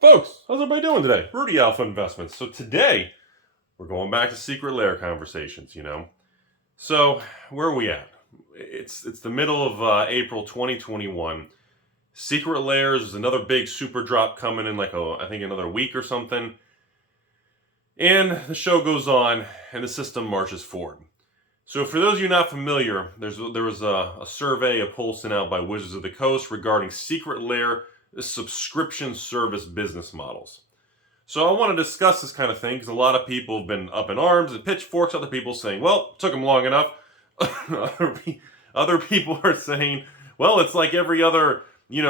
Folks, how's everybody doing today? Rudy, Alpha Investments. So today, we're going back to Secret Lair conversations, So, where are we at? It's the middle of April 2021. Secret Lairs is another big super drop coming in I think another week or something. And the show goes on, and the system marches forward. So for those of you not familiar, there was a survey, a poll sent out by Wizards of the Coast regarding Secret Lair subscription service business models. So I want to discuss this kind of thing because a lot of people have been up in arms and pitchforks. Other people saying, well, it took them long enough. Other people are saying, well, it's like every other,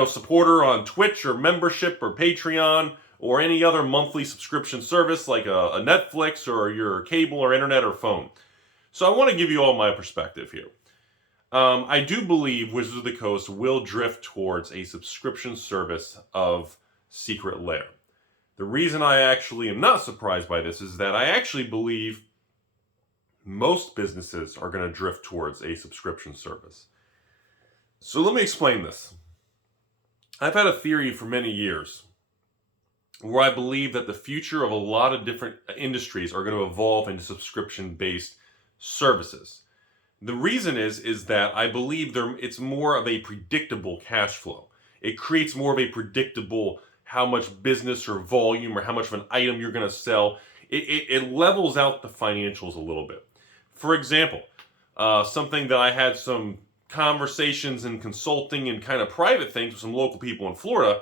supporter on Twitch or membership or Patreon or any other monthly subscription service like a Netflix or your cable or internet or phone. So I want to give you all my perspective here. I do believe Wizards of the Coast will drift towards a subscription service of Secret Lair. The reason I actually am not surprised by this is that I actually believe most businesses are going to drift towards a subscription service. So let me explain this. I've had a theory for many years where I believe that the future of a lot of different industries are going to evolve into subscription-based services. The reason is that I believe it's more of a predictable cash flow. It creates more of a predictable how much business or volume or how much of an item you're going to sell. It levels out the financials a little bit. For example, something that I had some conversations and consulting and kind of private things with some local people in Florida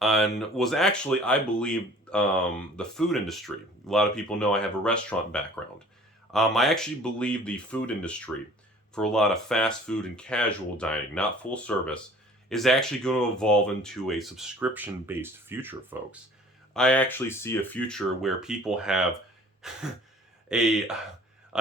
and was actually, I believe, the food industry. A lot of people know I have a restaurant background. I actually believe the food industry, for a lot of fast food and casual dining, not full service, is actually going to evolve into a subscription-based future, folks. I actually see a future where people have a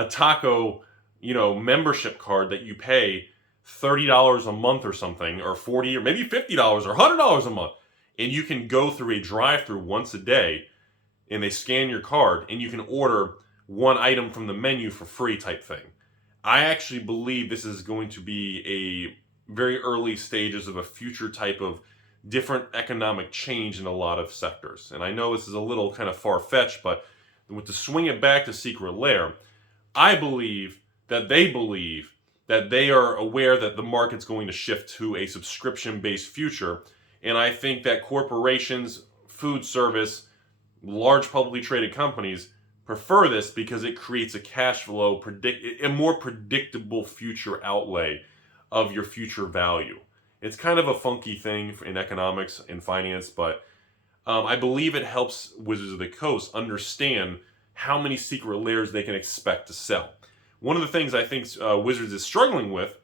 taco, membership card that you pay $30 a month or something, or $40 or maybe $50 or $100 a month, and you can go through a drive-through once a day, and they scan your card, and you can order one item from the menu for free type thing. I actually believe this is going to be a very early stages of a future type of different economic change in a lot of sectors. And I know this is a little kind of far-fetched, but to swing it back to Secret Lair, I believe that they are aware that the market's going to shift to a subscription-based future. And I think that corporations, food service, large publicly traded companies prefer this because it creates a cash flow, a more predictable future outlay of your future value. It's kind of a funky thing in economics and finance, but I believe it helps Wizards of the Coast understand how many Secret Lairs they can expect to sell. One of the things I think Wizards is struggling with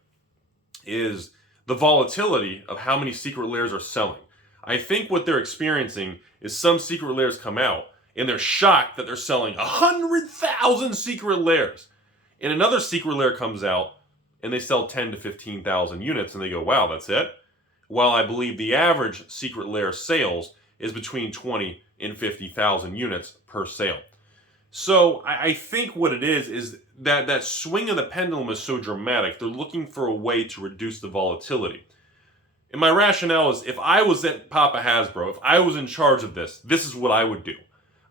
is the volatility of how many Secret Lairs are selling. I think what they're experiencing is some Secret Lairs come out and they're shocked that they're selling 100,000 Secret Lairs. And another Secret Lair comes out and they sell 10 to 15,000 units and they go, wow, that's it? While I believe the average Secret Lair sales is between 20 and 50,000 units per sale. So I think what it is that swing of the pendulum is so dramatic. They're looking for a way to reduce the volatility. And my rationale is, if I was at Papa Hasbro, if I was in charge of this is what I would do.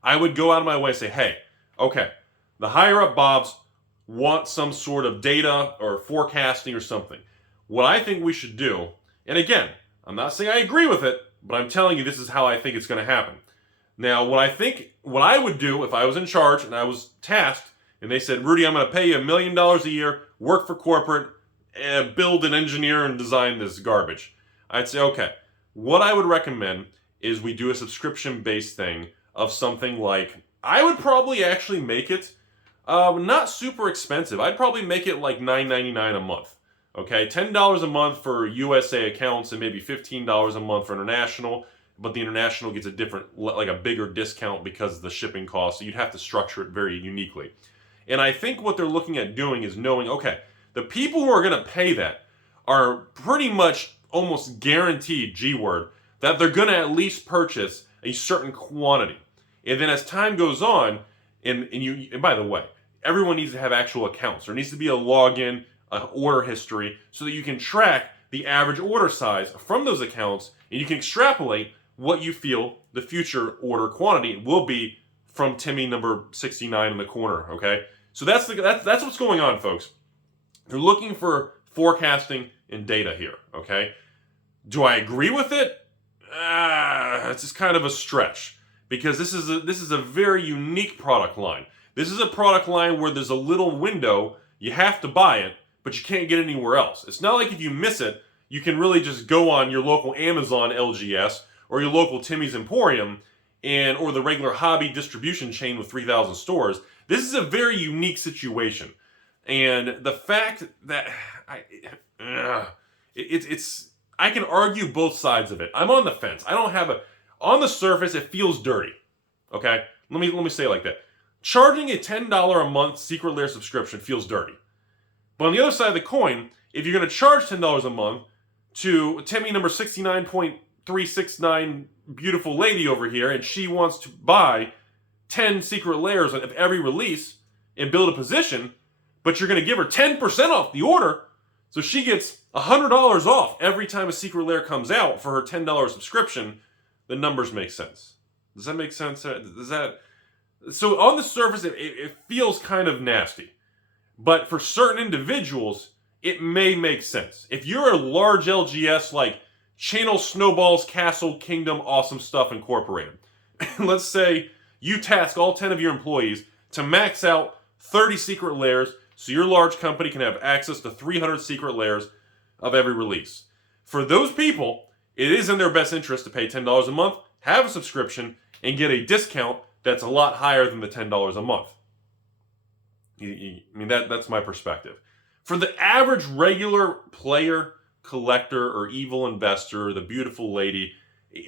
I would go out of my way and say, hey, okay, the higher up Bobs want some sort of data or forecasting or something. What I think we should do, and again, I'm not saying I agree with it, but I'm telling you this is how I think it's going to happen. Now, what I would do if I was in charge and I was tasked, and they said, Rudy, I'm going to pay you $1 million a year, work for corporate, build and engineer and design this garbage. I'd say, okay, what I would recommend is we do a subscription-based thing of something like, I would probably actually make it not super expensive. I'd probably make it like $9.99 a month. Okay, $10 a month for USA accounts and maybe $15 a month for international. But the international gets a bigger discount because of the shipping cost. So you'd have to structure it very uniquely. And I think what they're looking at doing is knowing, okay, the people who are going to pay that are pretty much almost guaranteed, G-word, that they're going to at least purchase a certain quantity. And then as time goes on, and by the way, everyone needs to have actual accounts. There needs to be a login, an order history, so that you can track the average order size from those accounts, and you can extrapolate what you feel the future order quantity will be from Timmy number 69 in the corner, okay? So that's what's going on, folks. They're looking for forecasting and data here, okay? Do I agree with it? It's just kind of a stretch, because this is a very unique product line. This is a product line where there's a little window, you have to buy it, but you can't get anywhere else. It's not like if you miss it, you can really just go on your local Amazon LGS or your local Timmy's Emporium or the regular hobby distribution chain with 3,000 stores. This is a very unique situation. And the fact that I can argue both sides of it. I'm on the fence. I don't have on the surface, it feels dirty. Okay? Let me say it like that. Charging a $10 a month Secret Lair subscription feels dirty. But on the other side of the coin, if you're going to charge $10 a month to Timmy number 69.369 beautiful lady over here, and she wants to buy 10 Secret Lairs of every release and build a position, but you're going to give her 10% off the order, so she gets $100 off every time a Secret Lair comes out for her $10 subscription, the numbers make sense. Does that make sense? So on the surface, it feels kind of nasty. But for certain individuals, it may make sense. If you're a large LGS like Channel Snowballs Castle Kingdom Awesome Stuff Incorporated, let's say you task all 10 of your employees to max out 30 Secret Lairs so your large company can have access to 300 Secret Lairs of every release. For those people, it is in their best interest to pay $10 a month, have a subscription, and get a discount that's a lot higher than the $10 a month. I mean, that's my perspective. For the average regular player, collector, or evil investor, the beautiful lady,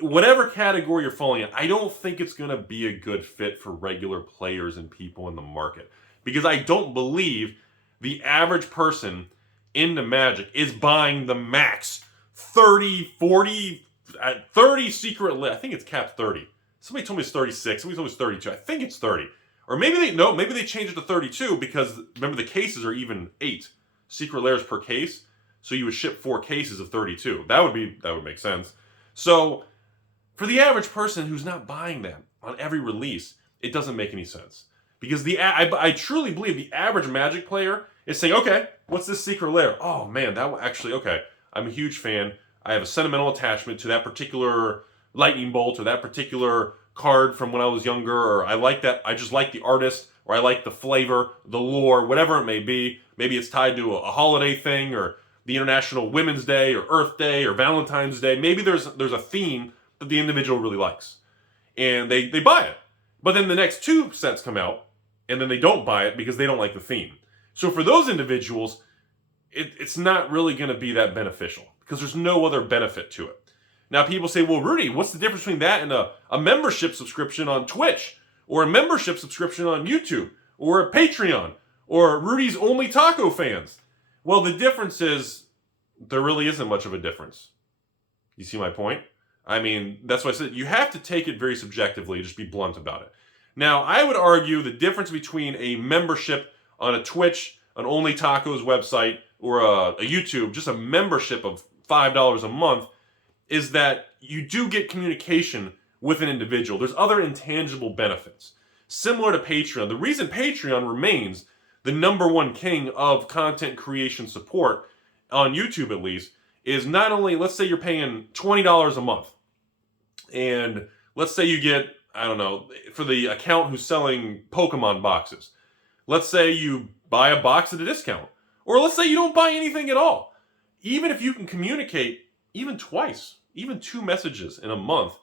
whatever category you're falling in, I don't think it's going to be a good fit for regular players and people in the market. Because I don't believe the average person into Magic is buying the max 30, 40, 30 Secret Lair. I think it's capped 30. Somebody told me it's 36. Somebody told me it's 32. I think it's 30. Or maybe they changed it to 32 because, remember, the cases are even 8 Secret Lairs per case. So you would ship 4 cases of 32. That would make sense. So for the average person who's not buying that on every release, it doesn't make any sense. Because I truly believe the average Magic player is saying, okay, what's this Secret Lair? Oh man, okay. I'm a huge fan. I have a sentimental attachment to that particular lightning bolt or that particular card from when I was younger, or I like that. I just like the artist, or I like the flavor, the lore, whatever it may be. Maybe it's tied to a holiday thing, or the International Women's Day, or Earth Day, or Valentine's Day. Maybe there's a theme that the individual really likes, and they buy it. But then the next 2 sets come out, and then they don't buy it because they don't like the theme. So for those individuals, it's not really going to be that beneficial because there's no other benefit to it. Now people say, well, Rudy, what's the difference between that and a membership subscription on Twitch, or a membership subscription on YouTube, or a Patreon, or Rudy's Only Taco Fans? Well, the difference is there really isn't much of a difference. You see my point? I mean, that's why I said you have to take it very subjectively, just be blunt about it. Now, I would argue the difference between a membership on a Twitch, an Only Tacos website, or a YouTube, just a membership of $5 a month, is that you do get communication with an individual. There's other intangible benefits. Similar to Patreon. The reason Patreon remains the #1 king of content creation support, on YouTube at least, is not only, let's say you're paying $20 a month, and let's say you get, I don't know, for the account who's selling Pokemon boxes, let's say you buy a box at a discount, or let's say you don't buy anything at all. Even if you can communicate even twice, even 2 messages in a month,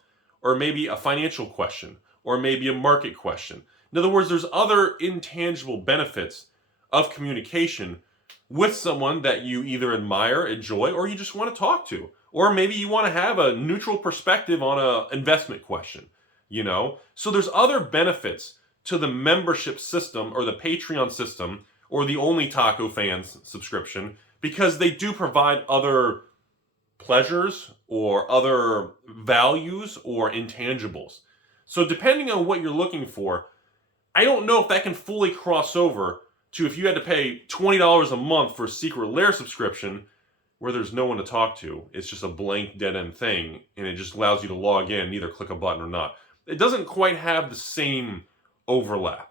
or maybe a financial question, or maybe a market question. In other words, there's other intangible benefits of communication with someone that you either admire, enjoy, or you just want to talk to. Or maybe you want to have a neutral perspective on an investment question, you know? So there's other benefits to the membership system, or the Patreon system, or the Only Taco Fans subscription, because they do provide other pleasures or other values or intangibles. So depending on what you're looking for, I don't know if that can fully cross over to if you had to pay $20 a month for a Secret Lair subscription, where there's no one to talk to. It's just a blank dead-end thing, and it just allows you to log in, either click a button or not. It doesn't quite have the same overlap.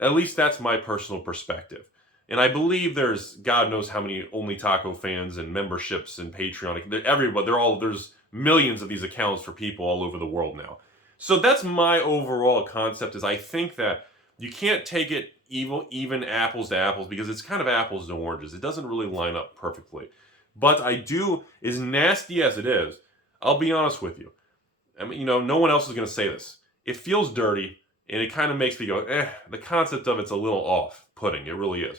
At least that's my personal perspective. And I believe there's God knows how many Only Taco fans and memberships and Patreon. Everybody, there's millions of these accounts for people all over the world now. So that's my overall concept, is I think that you can't take it even apples to apples, because it's kind of apples to oranges. It doesn't really line up perfectly. But I do, as nasty as it is, I'll be honest with you. I mean, no one else is going to say this. It feels dirty, and it kind of makes me go, the concept of it's a little off-putting. It really is.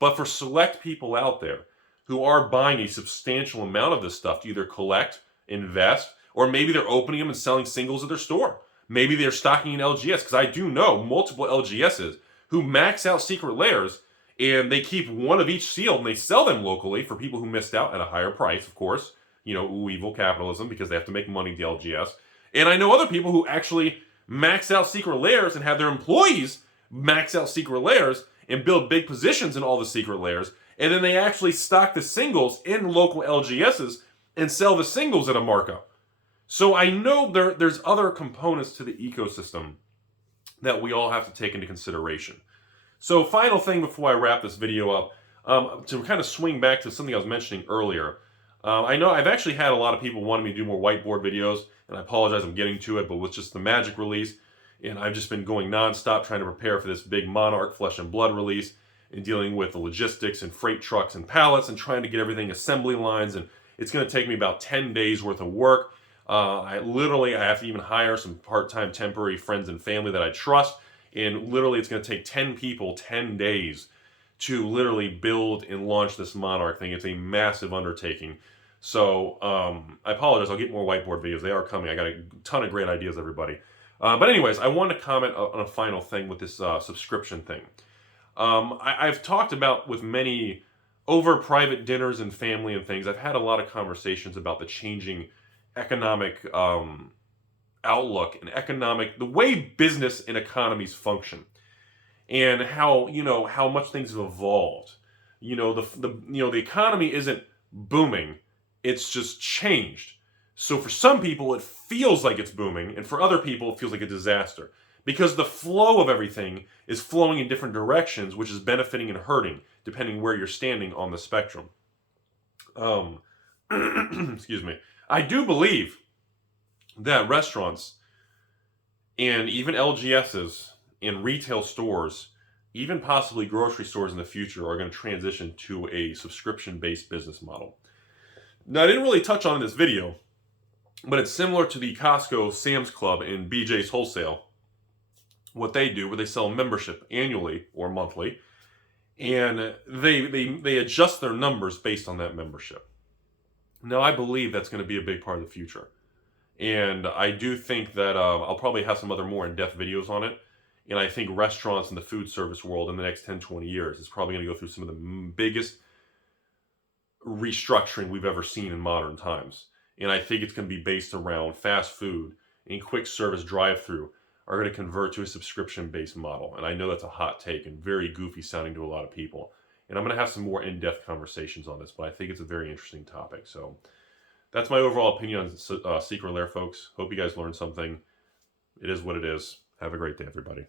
But for select people out there who are buying a substantial amount of this stuff to either collect, invest, or maybe they're opening them and selling singles at their store. Maybe they're stocking an LGS, because I do know multiple LGSs who max out secret lairs, and they keep one of each sealed, and they sell them locally for people who missed out at a higher price, of course. Ooh, evil capitalism, because they have to make money at the LGS. And I know other people who actually max out secret lairs and have their employees max out secret lairs and build big positions in all the secret lairs, and then they actually stock the singles in local LGSs and sell the singles at a markup. So I know there's other components to the ecosystem that we all have to take into consideration. So final thing before I wrap this video up, to kind of swing back to something I was mentioning earlier. I know I've actually had a lot of people wanting me to do more whiteboard videos, and I apologize I'm getting to it, but with just the Magic release, and I've just been going nonstop trying to prepare for this big Monarch Flesh and Blood release, and dealing with the logistics and freight trucks and pallets, and trying to get everything assembly lines, and it's going to take me about 10 days worth of work. I have to even hire some part-time temporary friends and family that I trust, and literally it's going to take 10 people 10 days to literally build and launch this Monarch thing. It's a massive undertaking. So I apologize. I'll get more whiteboard videos. They are coming. I got a ton of great ideas, everybody. But anyways, I want to comment on a final thing with this subscription thing. I've talked about with many over private dinners and family and things. I've had a lot of conversations about the changing economic outlook and the way business and economies function, and how much things have evolved. The economy isn't booming; it's just changed. So for some people, it feels like it's booming, and for other people, it feels like a disaster, because the flow of everything is flowing in different directions, which is benefiting and hurting depending where you're standing on the spectrum. Excuse me. I do believe that restaurants and even LGSs and retail stores, even possibly grocery stores in the future, are going to transition to a subscription-based business model. Now, I didn't really touch on in this video, but it's similar to the Costco, Sam's Club, and BJ's Wholesale. What they do, where they sell membership annually or monthly, and they adjust their numbers based on that membership. Now, I believe that's going to be a big part of the future. And I do think that I'll probably have some other more in-depth videos on it. And I think restaurants in the food service world in the next 10, 20 years is probably going to go through some of the biggest restructuring we've ever seen in modern times. And I think it's going to be based around fast food and quick service drive-through are going to convert to a subscription-based model. And I know that's a hot take and very goofy sounding to a lot of people. And I'm going to have some more in-depth conversations on this, but I think it's a very interesting topic. So that's my overall opinion on Secret Lair, folks. Hope you guys learned something. It is what it is. Have a great day, everybody.